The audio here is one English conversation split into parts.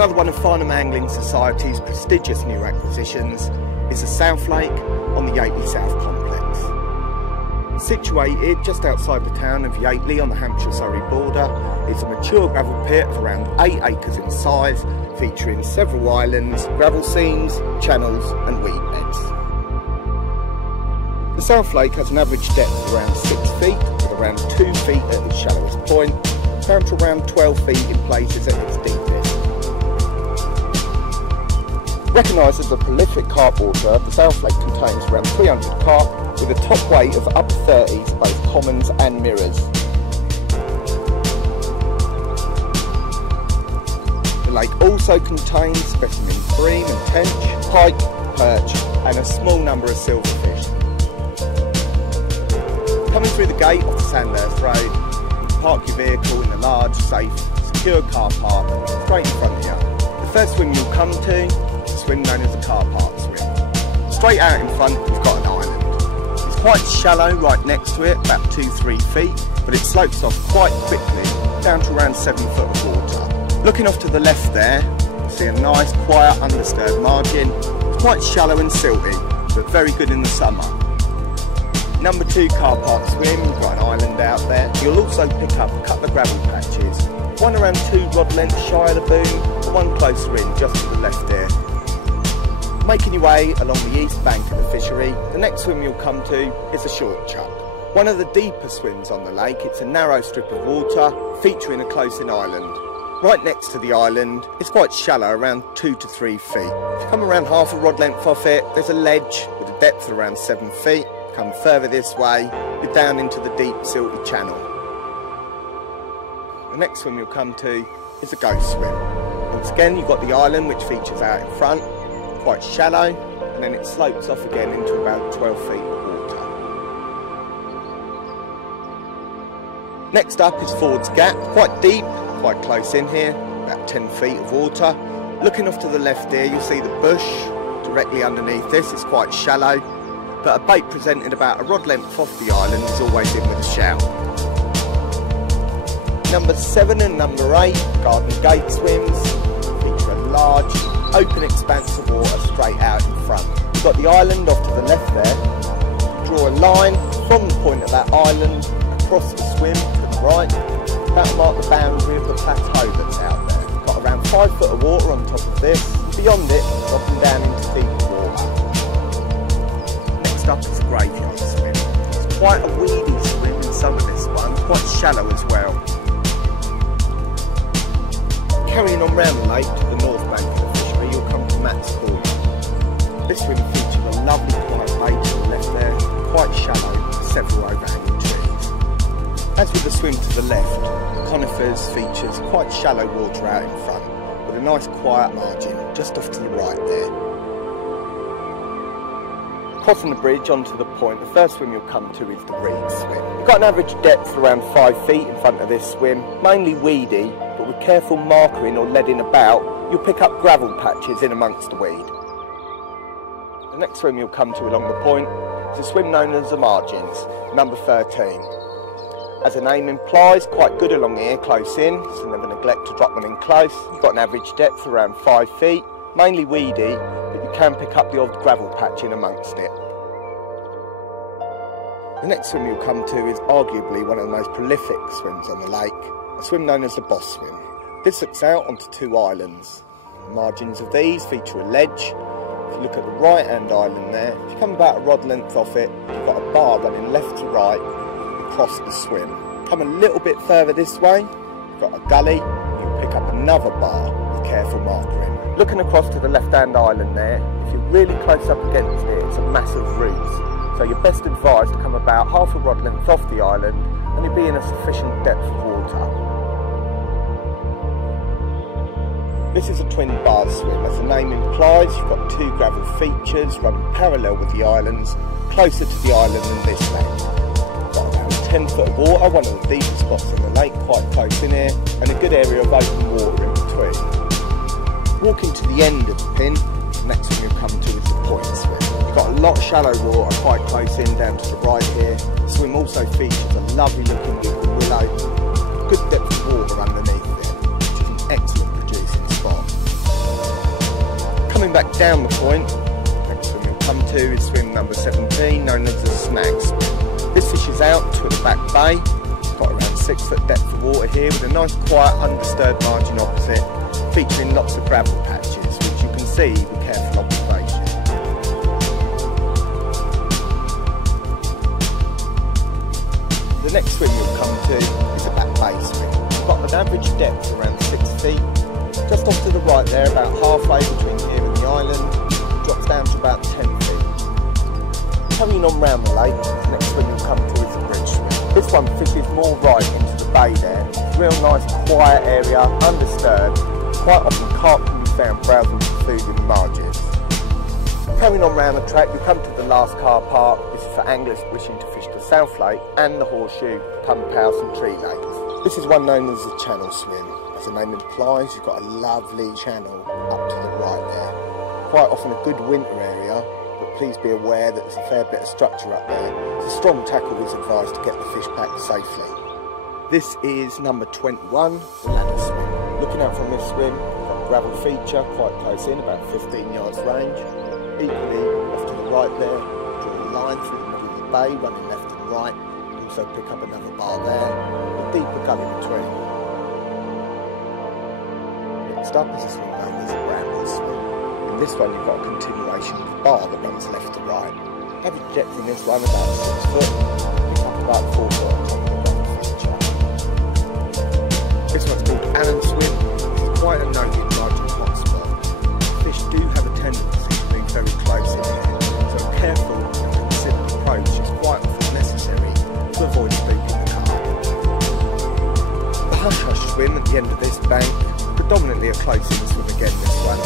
Another one of Farnham Angling Society's prestigious new acquisitions is the South Lake on the Yateley South Complex. Situated just outside the town of Yateley on the Hampshire-Surrey border, it's a mature gravel pit of around 8 acres in size, featuring several islands, gravel seams, channels and weed beds. The South Lake has an average depth of around 6 feet, with around 2 feet at its shallowest point, down to around 12 feet in places at its deepest. Recognised as a prolific carp water, the South Lake contains around 300 carp with a top weight of upper 30s, both commons and mirrors. The lake also contains specimens bream and tench, pike, perch and a small number of silverfish. Coming through the gate off the Sandhurst Road, park your vehicle in a large, safe, secure car park straight in front of you. The first swim you'll come to is a swim known as the car park swim. Straight out in front we've got an island. It's quite shallow right next to it, about 2-3 feet, but it slopes off quite quickly down to around 7 foot of water. Looking off to the left there, you see a nice quiet undisturbed margin. It's quite shallow and silty, but very good in the summer. Number 2 car park swim, you've got an island out there. You'll also pick up a couple of gravel patches, one around 2 rod lengths shy of the boom, and one closer in just to the left here. Making your way along the east bank of the Fishery, the next swim you'll come to is a short chuck. One of the deeper swims on the lake, it's a narrow strip of water featuring a close-in island. Right next to the island, it's quite shallow, around 2 to 3 feet. If you come around half a rod length off it, there's a ledge with a depth of around 7 feet. Come further this way, you're down into the deep silty channel. The next swim you'll come to is a ghost swim. Once again you've got the island which features out in front, quite shallow, and then it slopes off again into about 12 feet of water. Next up is Ford's Gap, quite deep, quite close in here, about 10 feet of water. Looking off to the left here you'll see the bush directly underneath this, it's quite shallow. But a bait presented about a rod length off the island is always in with a shout. Number 7 and number 8, Garden Gate swims, feature a large, open expanse of water straight out in front. You've got the island off to the left there. Draw a line from the point of that island across the swim to the right. That'll mark the boundary of the plateau that's out there. You've got around 5 foot of water on top of this. Beyond it, dropping down into deep water. Up is a graveyard swim. It's quite a weedy swim in some of this one, quite shallow as well. Carrying on round the lake to the north bank of the Fishery, you'll come to Matt's Corner. This swim features a lovely quiet bay to the left there, quite shallow, with several overhanging trees. As with the swim to the left, Conifers features quite shallow water out in front, with a nice quiet margin just off to the right there. Crossing the bridge onto the point, the first swim you'll come to is the reed swim. You've got an average depth of around 5 feet in front of this swim, mainly weedy, but with careful markering or leading about, you'll pick up gravel patches in amongst the weed. The next swim you'll come to along the point is a swim known as the margins, number 13. As the name implies, quite good along here, close in, so never neglect to drop them in close. You've got an average depth of around 5 feet, mainly weedy, but you can pick up the odd gravel patch in amongst it. The next swim you'll come to is arguably one of the most prolific swims on the lake, a swim known as the Boss Swim. This looks out onto 2 islands. The margins of these feature a ledge. If you look at the right hand island there, if you come about a rod length off it, you've got a bar running left to right across the swim. Come a little bit further this way, you've got a gully, you'll pick up another bar with careful markering. Looking across to the left hand island there, if you're really close up against it, it's a mass of roots. So you're best advised to come about half a rod length off the island and you'll be in a sufficient depth of water. This is a twin bar swim. As the name implies, you've got 2 gravel features running parallel with the islands, closer to the island than this lake. Got around 10 foot of water, one of the deepest spots in the lake, quite close in here, and a good area of open water in between. Walking to the end of the pin, the next one you'll come to is the point swim. You've got a lot of shallow water quite close in down to the right here. The swim also features a lovely looking willow, good depth of water underneath it, which is an excellent producing spot. Coming back down the point, next swim you'll come to is swim number 17, known as the Snag swim. This fishes out to the back bay. It's got around 6 foot depth of water here with a nice quiet undisturbed margin opposite, featuring lots of gravel patches, which you can see with careful observation. The next swim you'll come to is the back bay swim. It's got an average depth around 6 feet. Just off to the right there, about halfway between here and the island, drops down to about 10 feet. Carrying on round the lake, the next swim you'll come to is the bridge swim. This one fishes more right into the bay there. It's a real nice quiet area, undisturbed. Quite often carp can be found browsing for food in the margins. Carrying on round the track, you come to the last car park. This is for anglers wishing to fish the South Lake and the Horseshoe, Pump House and Tree Lakes. This is one known as the channel swim. As the name implies, you've got a lovely channel up to the right there. Quite often a good winter area, but please be aware that there's a fair bit of structure up there. So strong tackle is advised to get the fish packed safely. This is number 21, the ladder swim. Looking out from this swim, we've got a gravel feature quite close in, about 15 yards range. Equally, off to the right there, draw a line through the middle of the bay, running left and right. Also pick up another bar there, a deeper gully between. Next up is a swim known as the Brambles swim. In this one you've got a continuation of the bar that runs left to right. Average depth in this one about 6 foot, pick up about 4 foot on top of the gravel feature. This one's called Allen swim. It's quite a noted margin hotspot. Fish do have a tendency to move very close in here, so a careful and considered approach is quite often necessary to avoid spooping the carp. The Hush Hush swim at the end of this bank, predominantly a close-in swim again this one.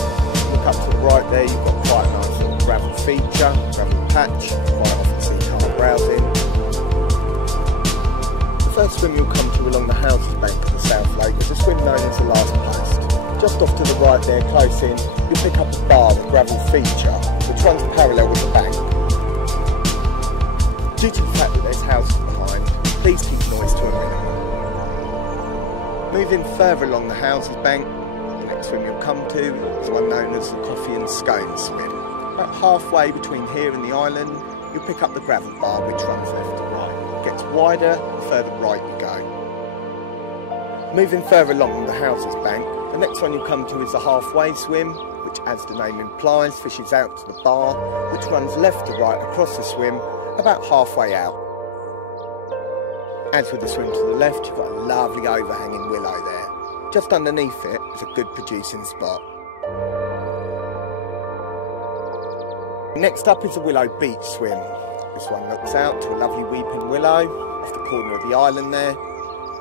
Look up to the right there, you've got quite a nice little gravel feature, gravel patch, quite often see carp browsing. The first swim you'll come to along the houses bank of the South Lake is a swim known as the Last Post. Just off to the right there, close in, you'll pick up a bar with gravel feature, which runs parallel with the bank. Due to the fact that there's houses behind, please keep noise to a minimum. Moving further along the houses bank, the next swim you'll come to is one known as the Coffee Scones swim. About halfway between here and the island, you'll pick up the gravel bar which runs left to right. It gets wider the further right you go. Moving further along the houses bank, the next one you'll come to is the halfway swim, which as the name implies fishes out to the bar, which runs left to right across the swim about halfway out. As with the swim to the left, you've got a lovely overhanging willow there. Just underneath it is a good producing spot. Next up is the Willow Beach swim. This one looks out to a lovely weeping willow off the corner of the island there.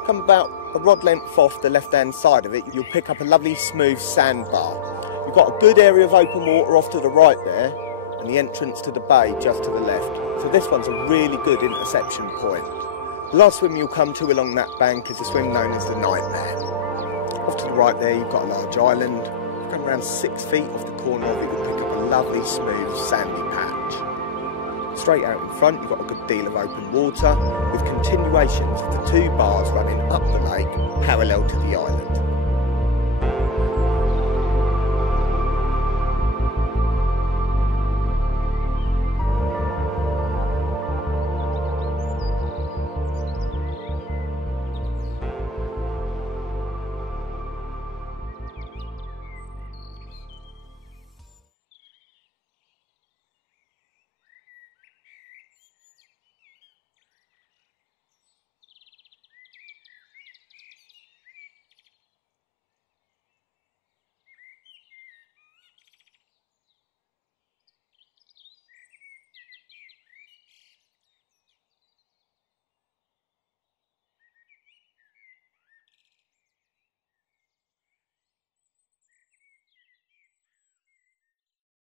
Come about a rod length off the left hand side of it, you'll pick up a lovely smooth sandbar. You've got a good area of open water off to the right there, and the entrance to the bay just to the left. So this one's a really good interception point. The last swim you'll come to along that bank is a swim known as the Nightmare. Off to the right there you've got a large island. You come around 6 feet off the corner of it, you'll pick up a lovely smooth sandy patch. Straight out in front you've got a good deal of open water with continuations of the 2 bars running up the lake parallel to the island.